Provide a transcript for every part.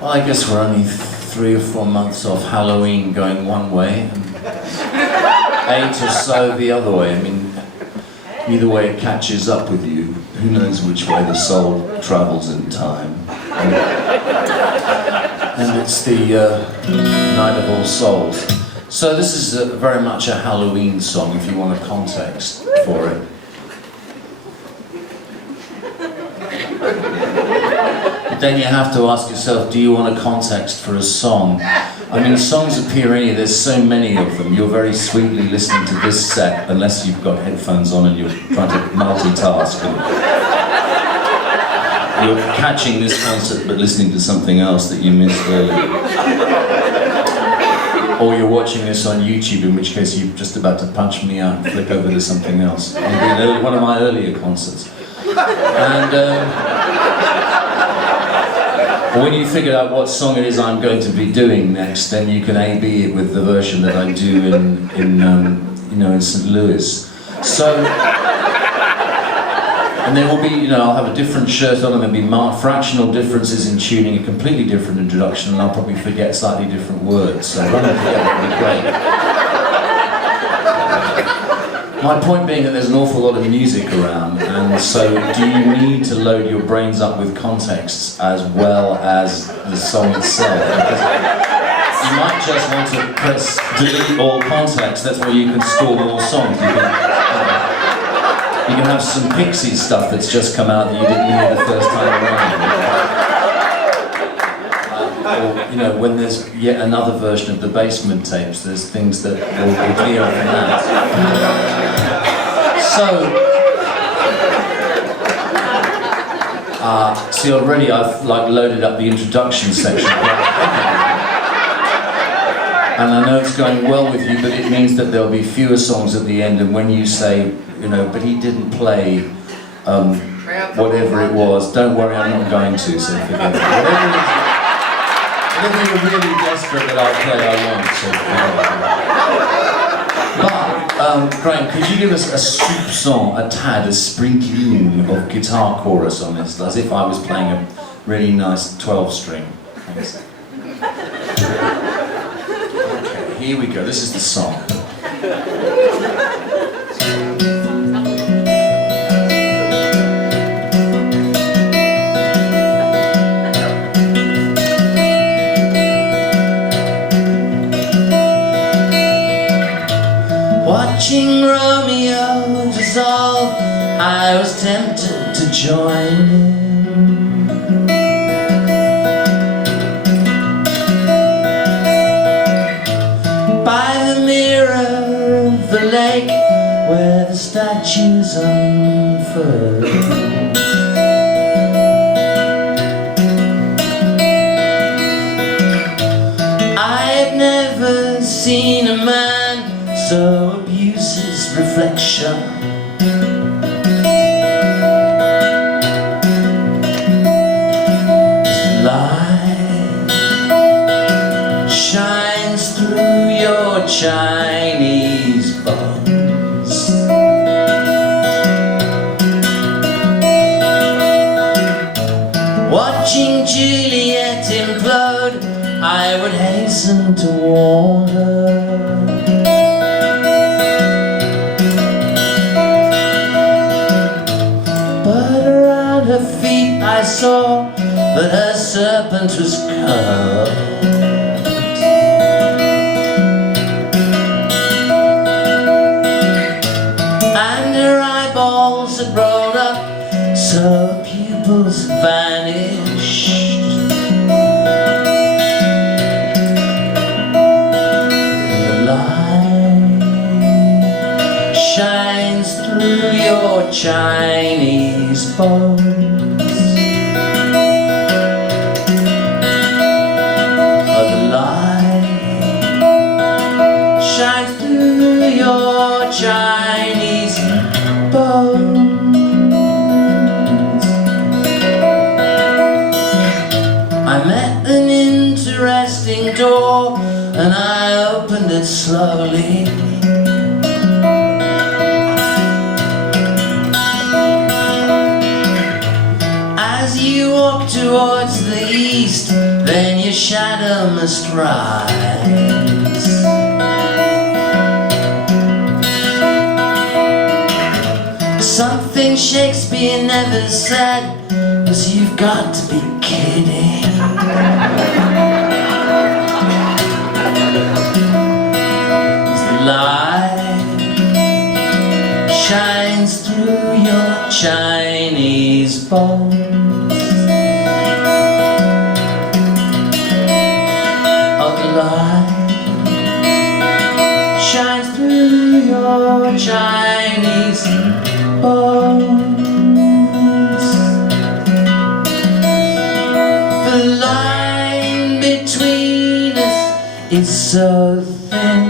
Well, I guess we're only 3 or 4 months off Halloween going one way, and 8 or so the other way. I mean, either way it catches up with you. Who knows which way the soul travels in time. And it's the Night of All Souls. So this is very much a Halloween song, if you want a context for it. But then you have to ask yourself, do you want a context for a song? I mean, songs appear anyway, there's so many of them. You're very sweetly listening to this set, unless you've got headphones on and you're trying to multitask. And you're catching this concert but listening to something else that you missed earlier. Or you're watching this on YouTube, in which case you're just about to punch me out and flick over to something else. One of my earlier concerts. And when you figure out what song it is I'm going to be doing next, then you can A/B it with the version that I do in St. Louis. So, and there will be, I'll have a different shirt on, and there'll be fractional differences in tuning, a completely different introduction, and I'll probably forget slightly different words. So running together will be great. My point being that there's an awful lot of music around, and so do you need to load your brains up with contexts as well as the song itself? Because you might just want to press delete all context, that's where you can store more songs. You can have some Pixie stuff that's just come out that you didn't hear the first time around. Or, when there's yet another version of the basement tapes, there's things that will clear from that. So, see already I've loaded up the introduction section. And I know it's going well with you, but it means that there'll be fewer songs at the end, and when you say, but he didn't play whatever it was, don't worry, I'm not going to, so forget it. Whatever you're really desperate that I'll play, I won't, so forget it. But, Graham, could you give us a soupçon, a tad, a sprinkling of guitar chorus on this, as if I was playing a really nice 12-string? Thanks. Okay, here we go, this is the song. Watching Romeo dissolve, I was tempted to join him. By the mirror of the lake, where the statues unfurl. I had never seen a man so abuse his reflection. His light shines through your Chinese bones. Watching Juliet implode, I would hasten to warn her. Her feet I saw that her serpent was curled. And her eyeballs had rolled up, so her pupils had vanished. The light shines through your Chinese bones. Chinese bones. I met an interesting door, and I opened it slowly. As you walked toward towards the east, then your shadow must rise. Something Shakespeare never said was, "You've got to be kidding." The light shines through your Chinese bones. Oh, the light shines through your Chinese bones. The line between us is so thin,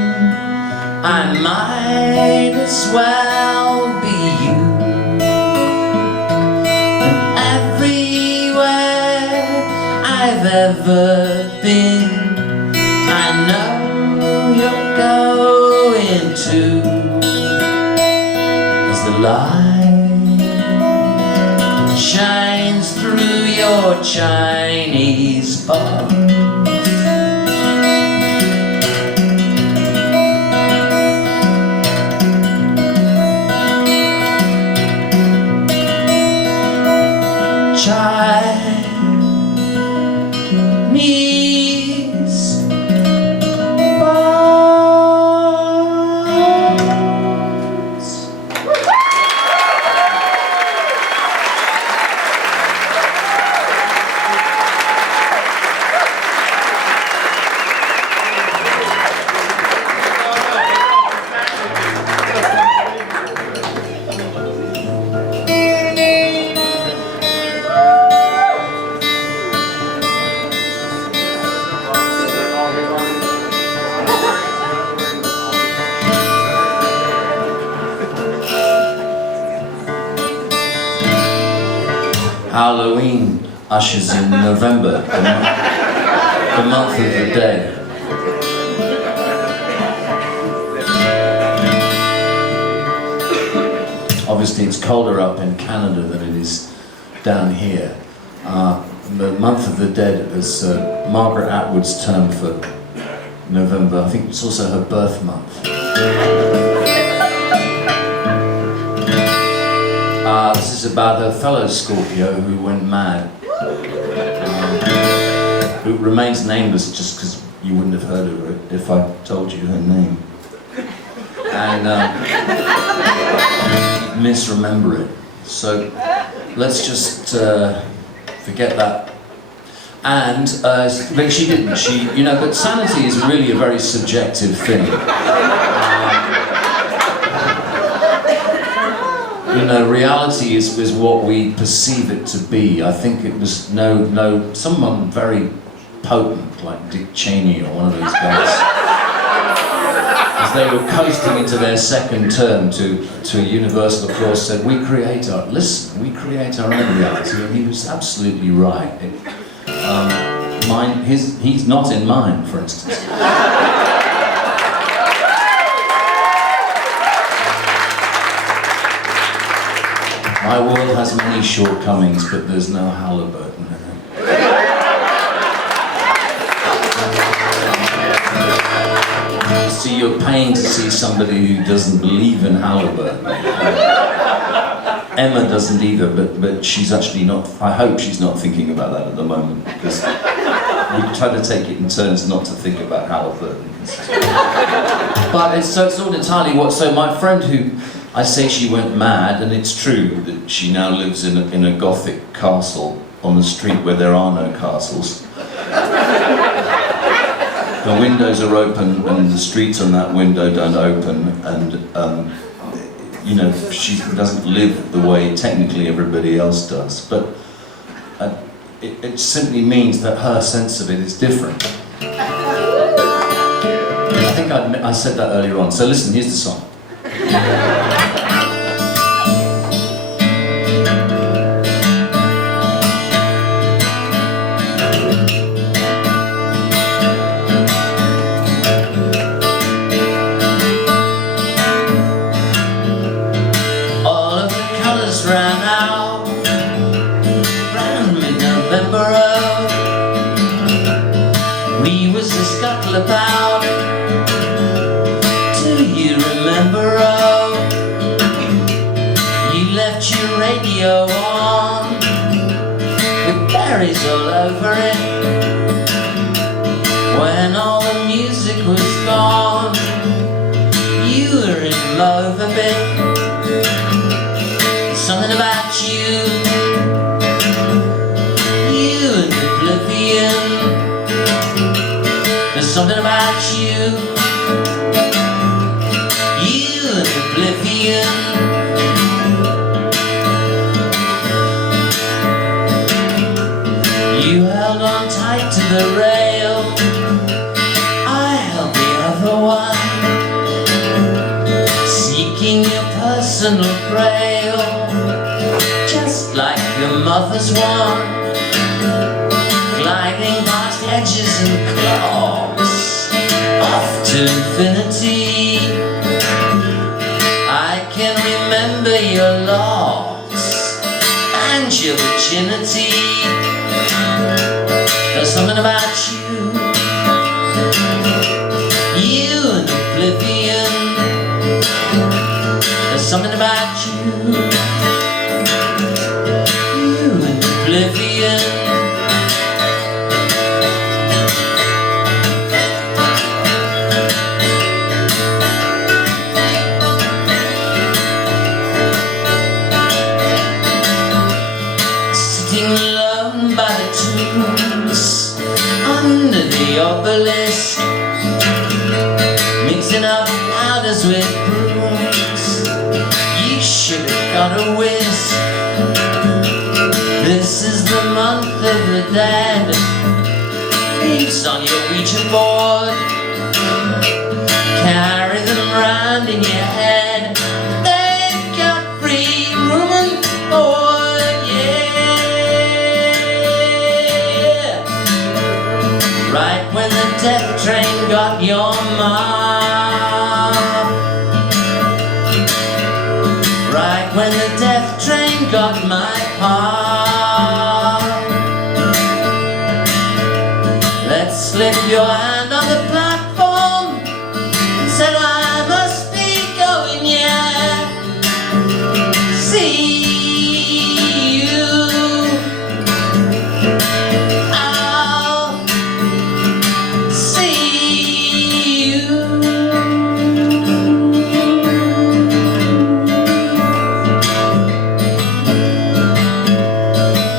I might as well be you. And everywhere I've ever been, I know you're going to. As the light shines through your Chinese bones. Chinese bones. Halloween ushers in November, the month of the dead. Obviously it's colder up in Canada than it is down here. The month of the dead is Margaret Atwood's term for November. I think it's also her birth month. This is about a fellow Scorpio who went mad, who remains nameless just because you wouldn't have heard of her if I told you her name. And misremember it. So let's just forget that. And but she didn't. You know, but sanity is really a very subjective thing. You know, reality is what we perceive it to be. I think it was someone very potent, like Dick Cheney or one of those guys, as they were coasting into their second term to a universal applause, said, we create our own reality, and he was absolutely right. He's not in mine, for instance. My world has many shortcomings, but there's no Halliburton in it. See, you're paying to see somebody who doesn't believe in Halliburton. Emma doesn't either, but she's actually not, I hope she's not thinking about that at the moment, because we try to take it in turns not to think about Halliburton. But it's not entirely so my friend who, I say she went mad, and it's true that she now lives in a Gothic castle on a street where there are no castles. The windows are open and the streets on that window don't open, and you know, she doesn't live the way technically everybody else does, but it simply means that her sense of it is different. I think I said that earlier on, so listen, here's the song. Ran out, round mid-November. cherries all over it. When all the music was gone, you were in love a bit. Something about you, you and oblivion. There's something about you, you and oblivion. You held on tight to the rail, I held the other one, seeking your personal grail, just like your mother's one, gliding past edges and clocks, off to infinity. I can remember your loss and your virginity. There's something about you, you and oblivion. There's something about you, you and oblivion. Sitting alone by the tombs, under the obelisk, mixing up powders with brooms. You should have got a whisk. This is the month of the dead. Leaves on your Ouija board, carry them round in your head. They've got free room and board, yeah. Right when the death train got your mom, right when the death train got my palm. Let's slip your hand on the platform, said I must be going, yeah. See you, I'll see you.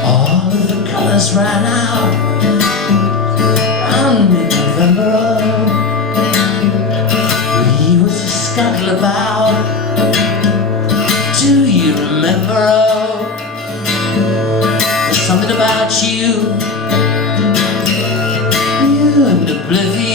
All of the colors ran out around mid-November. We was a scuttle about. Do you remember? Oh, there's something about you, you and oblivion.